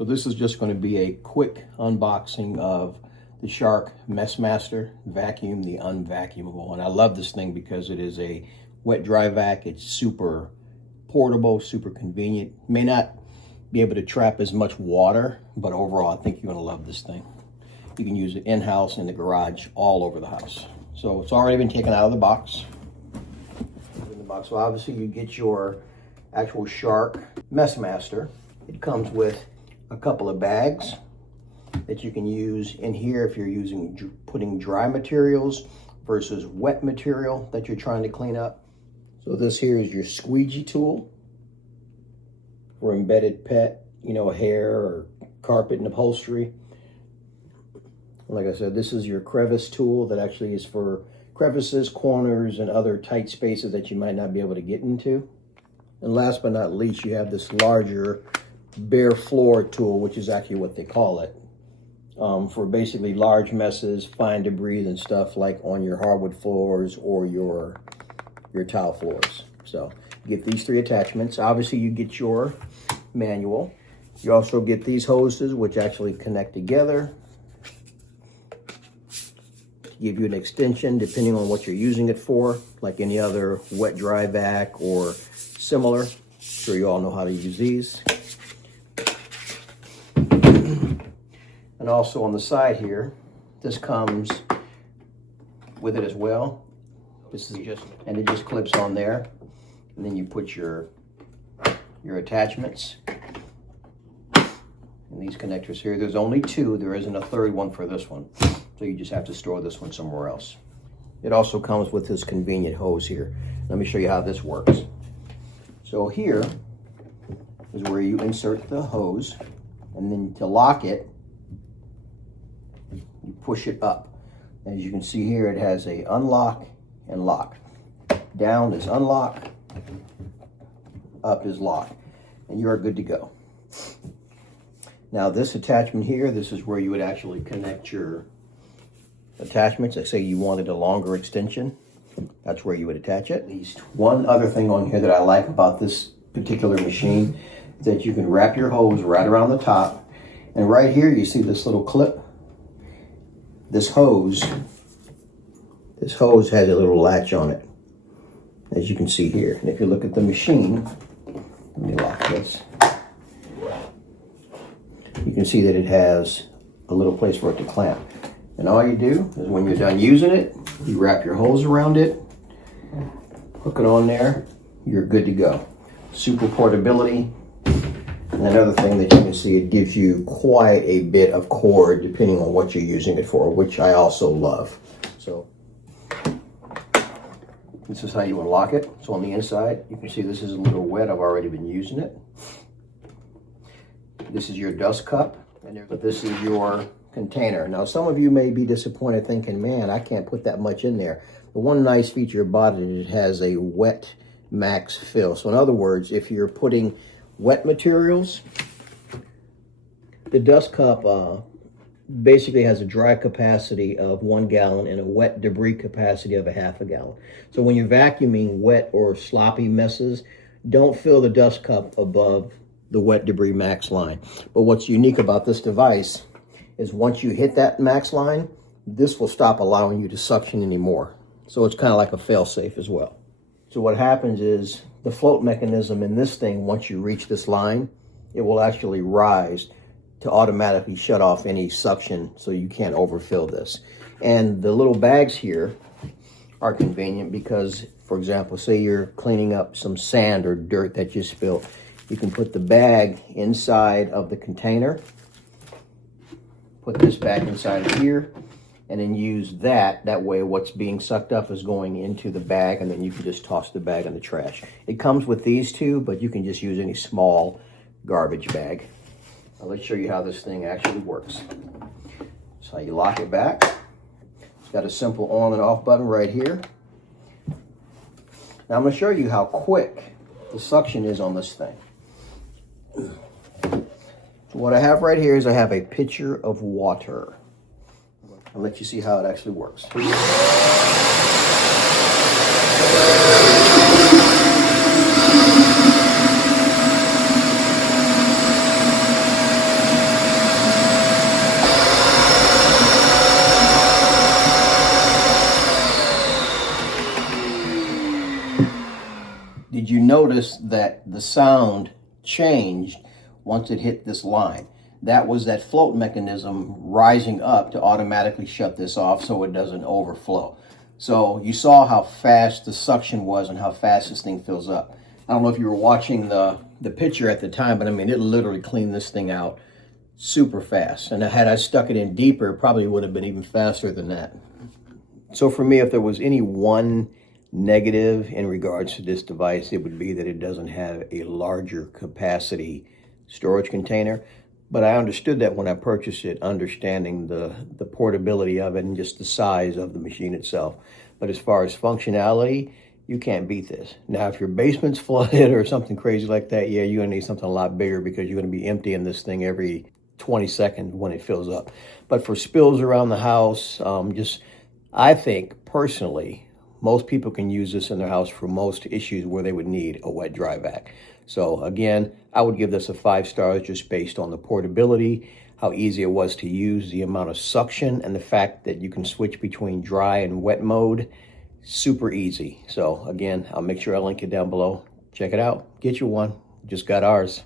So this is just going to be a quick unboxing of the Shark MessMaster vacuum, the unvacuumable. And I love this thing because it is a wet dry vac. It's super portable, super convenient. May not be able to trap as much water, but overall I think you're going to love this thing. You can use it in-house, in the garage, all over the house. So it's already been taken out of the box. So obviously you get your actual Shark MessMaster. It comes with a couple of bags that you can use in here if you're putting dry materials versus wet material that you're trying to clean up. So this here is your squeegee tool for embedded pet, hair or carpet and upholstery. Like I said, this is your crevice tool that actually is for crevices, corners, and other tight spaces that you might not be able to get into. And last but not least, you have this larger bare floor tool, which is actually what they call it, for basically large messes, fine debris and stuff like on your hardwood floors or your tile floors. So you get these three attachments. Obviously you get your manual. You also get these hoses, which actually connect together. Give you an extension depending on what you're using it for, like any other wet dry vac or similar. I'm sure you all know how to use these. And also on the side here, this comes with it as well. This is and it just clips on there. And then you put your attachments. And these connectors here, there's only two. There isn't a third one for this one. So you just have to store this one somewhere else. It also comes with this convenient hose here. Let me show you how this works. So here is where you insert the hose, and then to lock it, you push it up. As you can see here, it has a unlock and lock. Down is unlock, up is lock, and you are good to go. Now this attachment here, this is where you would actually connect your attachments. I say you wanted a longer extension, that's where you would attach it. At least one other thing on here that I like about this particular machine is that you can wrap your hose right around the top, and right here you see this little clip. This hose has a little latch on it, as you can see here. And if you look at the machine, let me lock this. You can see that it has a little place for it to clamp. And all you do is when you're done using it, you wrap your hose around it, hook it on there, you're good to go. Super portability. And another thing that you can see, it gives you quite a bit of cord depending on what you're using it for, which I also love. So this is how you unlock it. So on the inside, you can see this is a little wet. I've already been using it. This is your dust cup, but this is your container. Now, some of you may be disappointed thinking, man, I can't put that much in there. The one nice feature about it is it has a wet max fill. So in other words, if you're putting wet materials, the dust cup basically has a dry capacity of 1 gallon and a wet debris capacity of a ½ gallon. So when you're vacuuming wet or sloppy messes, don't fill the dust cup above the wet debris max line. But what's unique about this device is once you hit that max line, this will stop allowing you to suction anymore. So it's kind of like a fail-safe as well. So what happens is the float mechanism in this thing, once you reach this line, it will actually rise to automatically shut off any suction so you can't overfill this. And the little bags here are convenient because, for example, say you're cleaning up some sand or dirt that you spilled, you can put the bag inside of the container, put this bag inside of here, and then use that. That way what's being sucked up is going into the bag, and then you can just toss the bag in the trash. It comes with these two, but you can just use any small garbage bag. Now let's show you how this thing actually works. So you lock it back. It's got a simple on and off button right here. Now I'm going to show you how quick the suction is on this thing. So what I have right here is I have a pitcher of water. I'll let you see how it actually works. notice that the sound changed once it hit this line. That was that float mechanism rising up to automatically shut this off so it doesn't overflow. So you saw how fast the suction was and how fast this thing fills up. I don't know if you were watching the picture at the time, but I mean, it literally cleaned this thing out super fast. And had I stuck it in deeper, it probably would have been even faster than that. So for me, if there was any one negative in regards to this device, it would be that it doesn't have a larger capacity storage container. But I understood that when I purchased it, understanding the portability of it and just the size of the machine itself. But as far as functionality, you can't beat this. Now, if your basement's flooded or something crazy like that, yeah, you're gonna need something a lot bigger because you're gonna be emptying this thing every 20 seconds when it fills up. But for spills around the house, I think personally, most people can use this in their house for most issues where they would need a wet dry vac. So again, I would give this a 5 stars just based on the portability, how easy it was to use, the amount of suction, and the fact that you can switch between dry and wet mode. Super easy. So again, I'll make sure I link it down below. Check it out. Get you one. Just got ours.